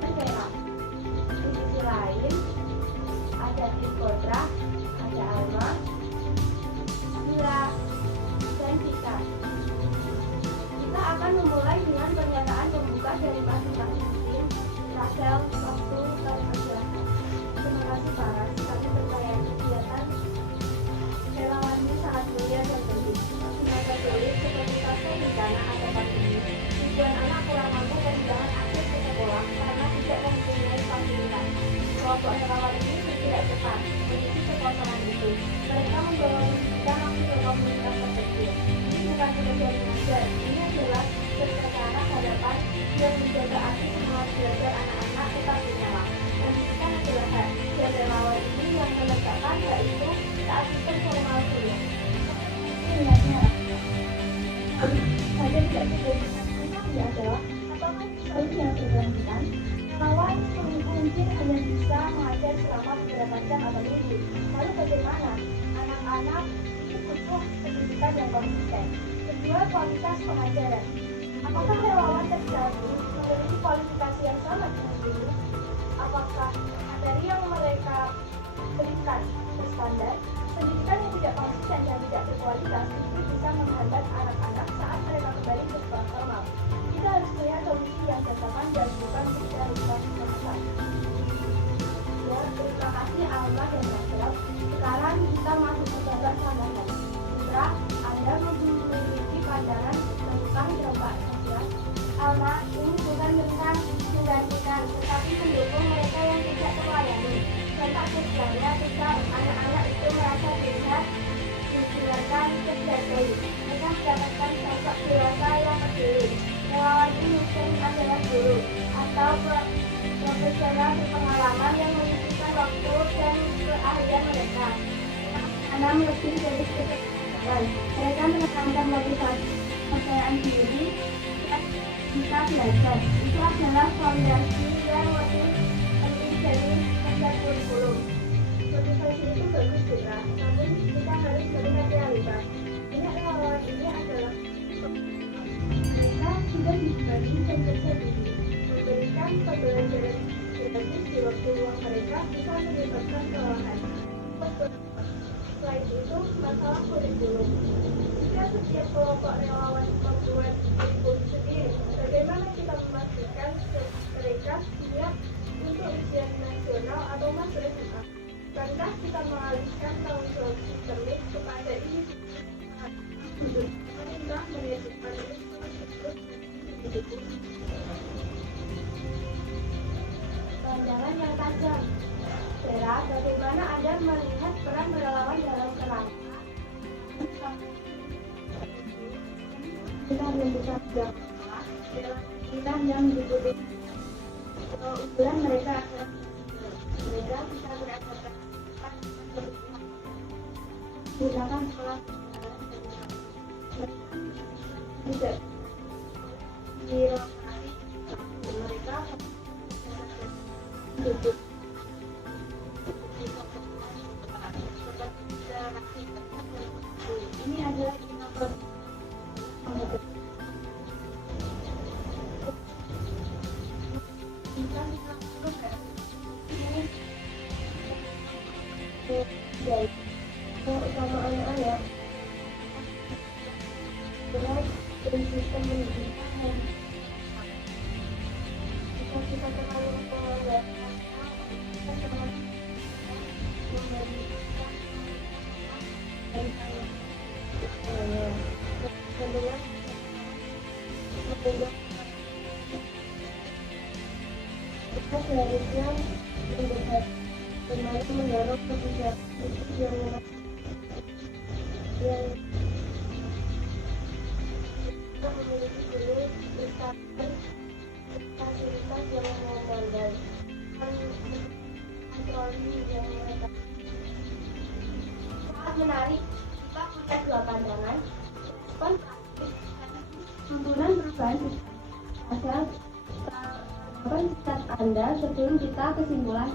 PA. Di sisi lain ada tim Kodra, ada Alma, Mira, dan Tika. Kita akan memulai dengan pernyataan pembuka dari masing-masing tim. Rachel, waktu kami persilakan. Terima kasih Farah, kami percaya kegiatan relawan ini sangat mulia dan penting. Tenaga sulit seperti pasca bencana atau pandemi, ribuan anak kurang mampu kehilangan akses ke sekolah karena tidak mempunyai fasilitas. Kelompok relawan ini bergerak cepat mengisi kekosongan itu. Mereka membawa kita langsung ke komunitas terkecil. Ini bukan pekerjaan mengajar, ini adalah secara harapan yang menjaga aksi semangat belajar anak-anak tetap menyala. Dan kita adalah hak dan relawan ini yang menegakkan hak itu saat sistem formal kuliah. Saja tidak terjadi adalah apakah solusi yang berkelanjutan? Relawan mungkin hanya bisa mengajar selama beberapa jam atau minggu. Lalu bagaimana? Anak-anak itu butuh pendidikan yang konsisten. Kedua, kualitas pengajaran. Apakah relawan terjadi memiliki kualifikasi yang sama dengan guru? Apakah materi yang mereka berikan berstandar? Pendidikan yang tidak konsisten dan tidak berkualitas itu bisa menghambat anak-anak saat mereka kembali ke sekolah formal. Kita harus melihat solusi yang jangka panjang, bukan sekedar urusan semasa. Ya, terima kasih Alma dan Rachel. Sekarang kita masuk ke babak tambahan. Putra, Anda memiliki pandangan tentang dampak sosial. Alma, ini bukan tentang menggantikan, tetapi mendukung mereka yang tidak terlayani. Dampak sosialnya ketika anak-anak itu merasa dilihat, didengarkan, dihargai. Mereka mendapatkan sosok dewasa yang peduli. Relawan ini mungkin adalah guru atau profesional berpengalaman yang mengisikan waktu dan keahlian mereka. Anak lebih dari kesehatan. Mereka menekankan motivasi kepercayaan diri dan bisa belajar. Itu adalah fondasi yang lebih penting dari kerja kurikulum. Motivasi itu bagus juga, namun kita harus melihat realitas. Banyak relawan ini adalah mereka sudah dibagi dan kerja diri, memberikan pembelajaran gratis di waktu luang mereka bisa menyebabkan kelelahan. Selain itu, masalah kurikulum. Jika setiap kelompok relawan membuat kurikulum sendiri, bagaimana kita memastikan mereka siap untuk ujian nasional atau masuk SMA? Bukankah kita mengalihkan tanggung jawab sistemik kepada individu? Pemerintah menetapkan pandangan yang tajam. Vera, bagaimana Anda melihat peran relawan dalam kerangka kita menentukan jangka kita yang diikuti keunggulan mereka adalah mereka bisa beradaptasi gunakan sekolah tidak direlokasi mereka duduk ini adalah inovator utama anak-anak berat dan sistem pendidikan jika kita terlalu melanggar kita terlalu memberikan tentunya kita seharusnya melihat bagaimana mendorong kebijakan yang kita memiliki dulu bersama fasilitas yang memadai kontroli yang mereka sangat menarik. Kita punya dua pandangan respon tuntunan perubahan asal pendapat Anda sebelum kita kesimpulan.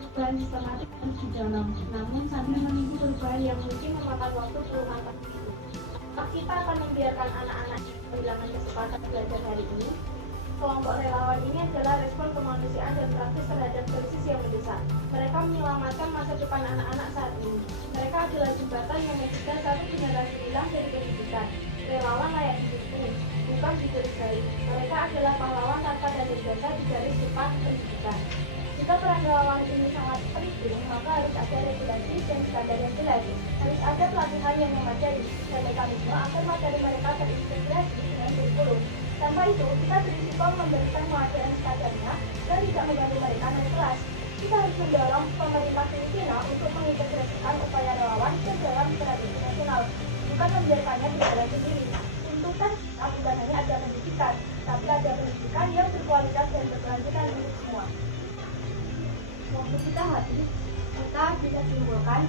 Perubahan sistematik harus dijalankan, namun sambil menunggu perubahan yang mungkin memakan waktu puluhan tahun. Apakah kita akan membiarkan anak-anak kehilangan kesempatan belajar hari ini? Kelompok relawan ini adalah respon kemanusiaan dan praktis terhadap krisis yang mendesak. Mereka menyelamatkan masa depan anak-anak saat ini. Mereka adalah jembatan yang mencegah satu generasi hilang dari pendidikan. Relawan layak didukung, bukan dicurigai. Mereka adalah pahlawan tanpa tanda jasa di garis depan pendidikan. Jika peran relawan ini sangat penting, maka harus ada regulasi dan standar yang jelas. Harus ada pelatihan yang memadai dan mekanisme agar materi mereka terintegrasi dengan kurikulum. Tanpa itu, kita berisiko memberikan pengajaran sekadarnya dan tidak membantu mereka naik kelas. Kita harus mendorong pemerintah Filipina untuk mengintegrasikan upaya relawan ke dalam strategi nasional, bukan membiarkannya berjalan sendiri. Untuk kan, bukan hanya ada pendidikan, tapi ada pendidikan yang berkualitas dan berkelanjutan untuk semua. Waktu kita habis, kita bisa simpulkan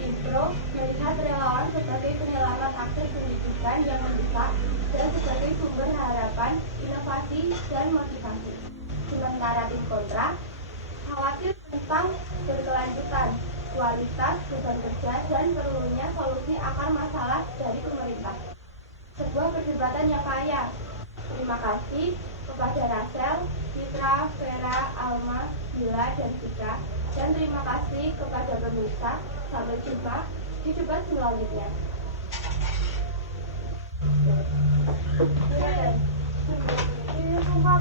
Simpro melihat relawan sebagai penyelamat akses pendidikan yang mendesak dan sebagai sumber harapan, inovasi, dan motivasi. Sementara tim kontra khawatir tentang berkelanjutan, kualitas beban kerja, dan perlunya solusi akar masalah dari pemerintah. Sebuah perdebatan yang kaya. Terima kasih kepada Rachel, Citra, Vera, Alma, Bila, dan Tika. Dan terima kasih kepada pemirsa. Sampai jumpa di debat selanjutnya. Sumpah